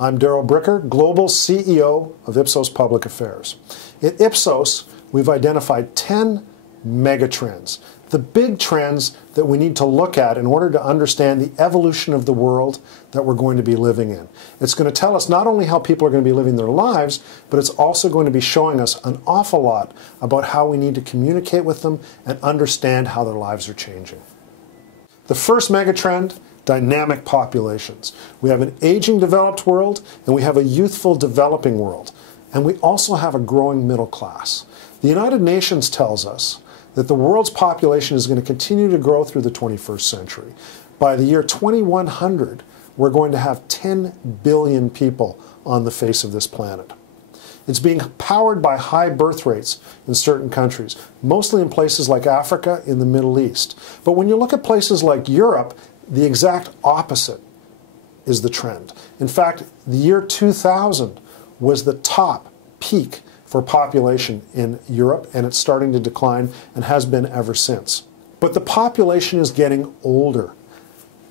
I'm Darrell Bricker, Global CEO of Ipsos Public Affairs. At Ipsos, we've identified 10 megatrends, the big trends that we need to look at in order to understand the evolution of the world that we're going to be living in. It's going to tell us not only how people are going to be living their lives, but it's also going to be showing us an awful lot about how we need to communicate with them and understand how their lives are changing. The first megatrend, dynamic populations. We have an aging developed world and we have a youthful developing world. And we also have a growing middle class. The United Nations tells us that the world's population is going to continue to grow through the 21st century. By the year 2100, we're going to have 10 billion people on the face of this planet. It's being powered by high birth rates in certain countries, mostly in places like Africa, in the Middle East. But when you look at places like Europe, the exact opposite is the trend. In fact, the year 2000 was the top peak for population in Europe, and it's starting to decline and has been ever since. But the population is getting older.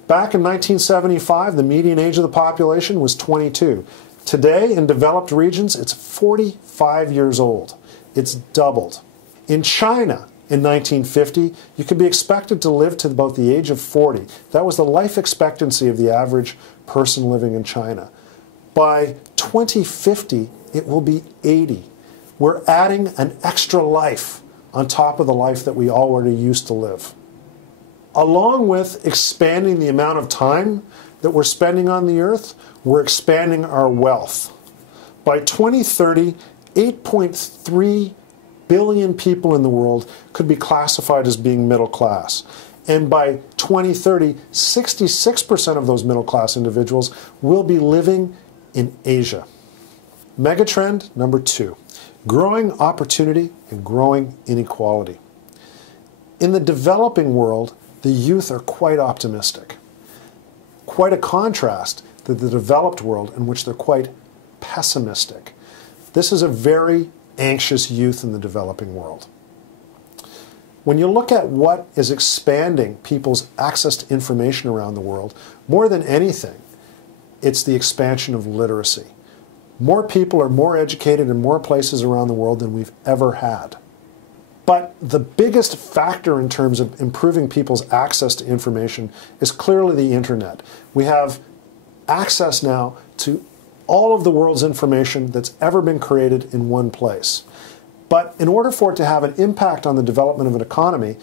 Back in 1975, the median age of the population was 22. Today, in developed regions, it's 45 years old. It's doubled. In China, in 1950, you could be expected to live to about the age of 40. That was the life expectancy of the average person living in China. By 2050, it will be 80. We're adding an extra life on top of the life that we already used to live. Along with expanding the amount of time that we're spending on the earth, we're expanding our wealth. By 2030, 8.3 billion people in the world could be classified as being middle class. And by 2030, 66% of those middle class individuals will be living in Asia. Megatrend number 2, growing opportunity and growing inequality. In the developing world, the youth are quite optimistic. Quite a contrast to the developed world in which they're quite pessimistic. This is a very anxious youth in the developing world. When you look at what is expanding people's access to information around the world, more than anything, it's the expansion of literacy. More people are more educated in more places around the world than we've ever had. But the biggest factor in terms of improving people's access to information is clearly the internet. We have access now to all of the world's information that's ever been created in one place. But in order for it to have an impact on the development of an economy,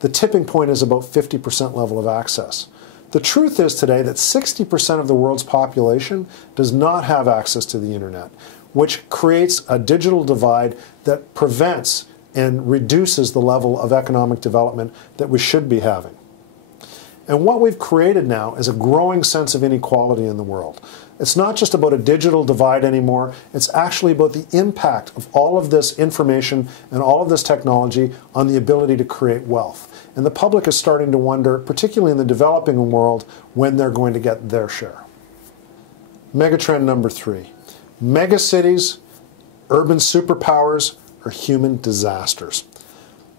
the tipping point is about 50% level of access. The truth is today that 60% of the world's population does not have access to the internet, which creates a digital divide that prevents and reduces the level of economic development that we should be having. And what we've created now is a growing sense of inequality in the world. It's not just about a digital divide anymore, it's actually about the impact of all of this information and all of this technology on the ability to create wealth. And the public is starting to wonder, particularly in the developing world, when they're going to get their share. Megatrend number 3, megacities, urban superpowers, or human disasters.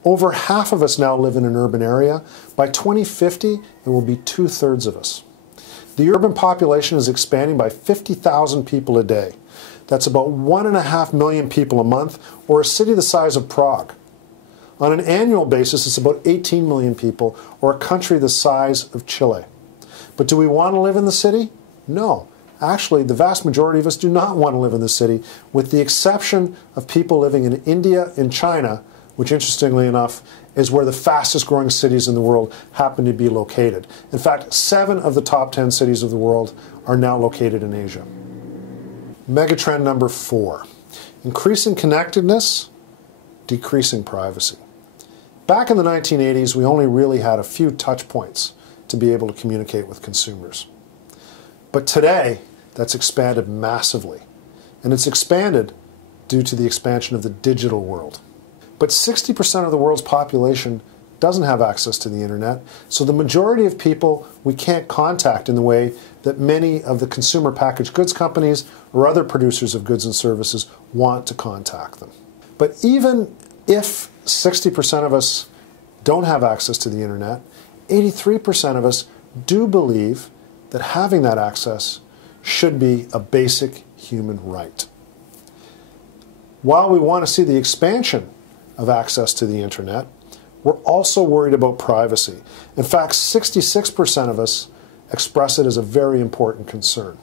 Over half of us now live in an urban area. By 2050, it will be 2/3 of us. The urban population is expanding by 50,000 people a day. That's about 1.5 million people a month, or a city the size of Prague. On an annual basis, it's about 18 million people, or a country the size of Chile. But do we want to live in the city? No. Actually, the vast majority of us do not want to live in the city, with the exception of people living in India and China, which interestingly enough is where the fastest growing cities in the world happen to be located. In fact, 7 of the top 10 cities of the world are now located in Asia. Megatrend number 4, increasing connectedness, decreasing privacy. Back in the 1980s, we only really had a few touch points to be able to communicate with consumers. But today, that's expanded massively. And it's expanded due to the expansion of the digital world. But 60% of the world's population doesn't have access to the internet, so the majority of people we can't contact in the way that many of the consumer packaged goods companies or other producers of goods and services want to contact them. But even if 60% of us don't have access to the internet, 83% of us do believe that having that access should be a basic human right. While we want to see the expansion of access to the internet, we're also worried about privacy. In fact, 66% of us express it as a very important concern.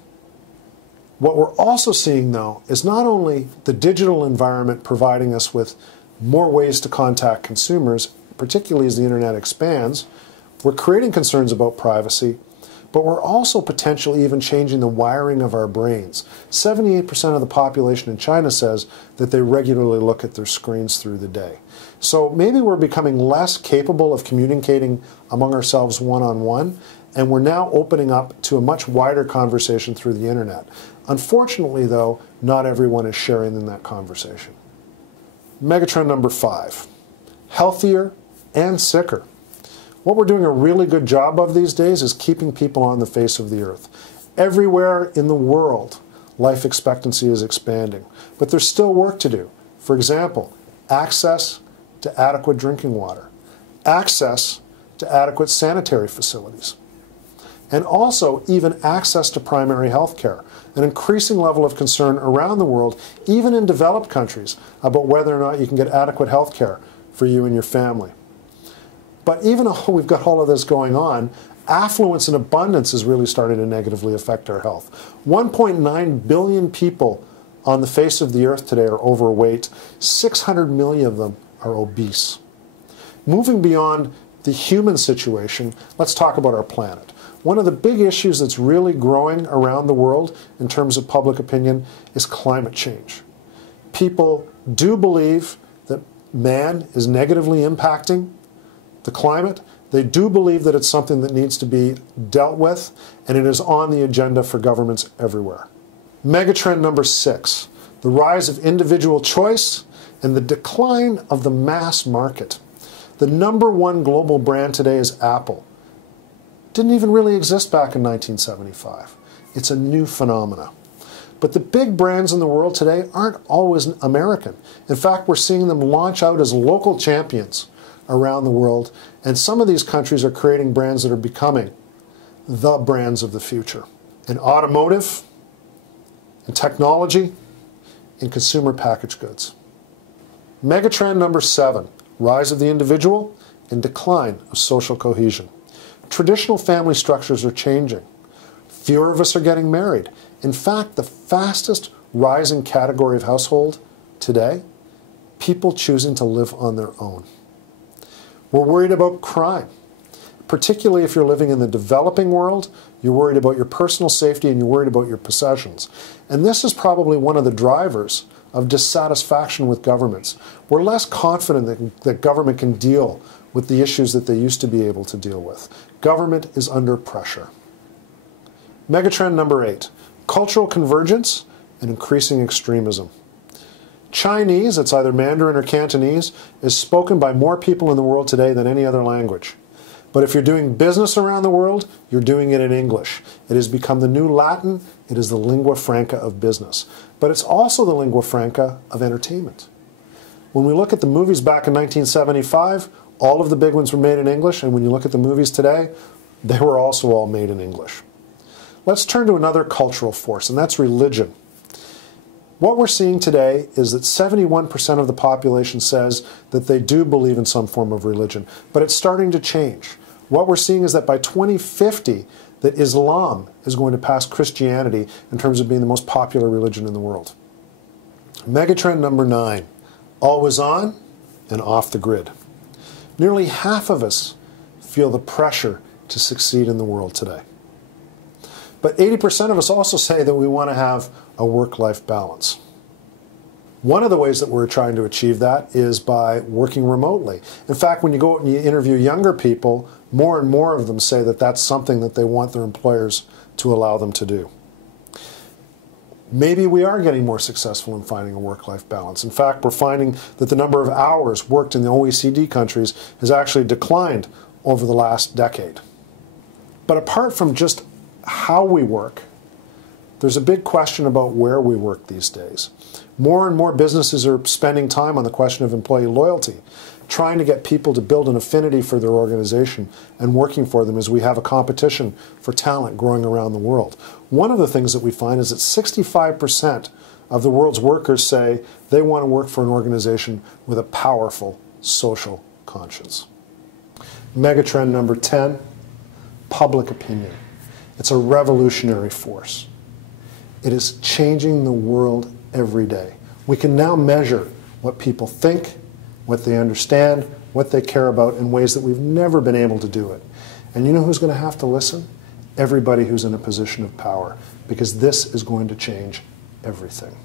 What we're also seeing, though, is not only the digital environment providing us with more ways to contact consumers, particularly as the internet expands, we're creating concerns about privacy, but we're also potentially even changing the wiring of our brains. 78% of the population in China says that they regularly look at their screens through the day. So maybe we're becoming less capable of communicating among ourselves one-on-one, and we're now opening up to a much wider conversation through the internet. Unfortunately, though, not everyone is sharing in that conversation. Megatrend number 5, healthier and sicker. What we're doing a really good job of these days is keeping people on the face of the earth. Everywhere in the world, life expectancy is expanding, but there's still work to do. For example, access to adequate drinking water, access to adequate sanitary facilities, and also even access to primary health care. An increasing level of concern around the world, even in developed countries, about whether or not you can get adequate health care for you and your family. But even though we've got all of this going on, affluence and abundance is really starting to negatively affect our health. 1.9 billion people on the face of the earth today are overweight. 600 million of them are obese. Moving beyond the human situation, let's talk about our planet. One of the big issues that's really growing around the world in terms of public opinion is climate change. People do believe that man is negatively impacting the climate. They do believe that it's something that needs to be dealt with, and it is on the agenda for governments everywhere. Megatrend number 6, the rise of individual choice and the decline of the mass market. The number one global brand today is Apple. Didn't even really exist back in 1975. It's a new phenomena. But the big brands in the world today aren't always American. In fact, we're seeing them launch out as local champions around the world, and some of these countries are creating brands that are becoming the brands of the future. In automotive, in technology, in consumer packaged goods. Megatrend number 7, rise of the individual and decline of social cohesion. Traditional family structures are changing. Fewer of us are getting married. In fact, the fastest rising category of household today, people choosing to live on their own. We're worried about crime. Particularly if you're living in the developing world, you're worried about your personal safety and you're worried about your possessions. And this is probably one of the drivers of dissatisfaction with governments. We're less confident that government can deal with the issues that they used to be able to deal with. Government is under pressure. Megatrend number 8, cultural convergence and increasing extremism. Chinese, it's either Mandarin or Cantonese, is spoken by more people in the world today than any other language. But if you're doing business around the world, you're doing it in English. It has become the new Latin. It is the lingua franca of business. But it's also the lingua franca of entertainment. When we look at the movies back in 1975, all of the big ones were made in English, and when you look at the movies today, they were also all made in English. Let's turn to another cultural force, and that's religion. What we're seeing today is that 71% of the population says that they do believe in some form of religion, but it's starting to change. What we're seeing is that by 2050, that Islam is going to pass Christianity in terms of being the most popular religion in the world. Megatrend number 9, always on and off the grid. Nearly half of us feel the pressure to succeed in the world today. But 80% of us also say that we want to have a work-life balance. One of the ways that we're trying to achieve that is by working remotely. In fact, when you go out and you interview younger people, more and more of them say that that's something that they want their employers to allow them to do. Maybe we are getting more successful in finding a work-life balance. In fact, we're finding that the number of hours worked in the OECD countries has actually declined over the last decade. But apart from just how we work, there's a big question about where we work these days. More and more businesses are spending time on the question of employee loyalty. trying to get people to build an affinity for their organization and working for them as we have a competition for talent growing around the world. One of the things that we find is that 65% of the world's workers say they want to work for an organization with a powerful social conscience. Megatrend number 10, public opinion. It's a revolutionary force. It is changing the world every day. We can now measure what people think, what they understand, what they care about in ways that we've never been able to do it. And you know who's going to have to listen? Everybody who's in a position of power, because this is going to change everything.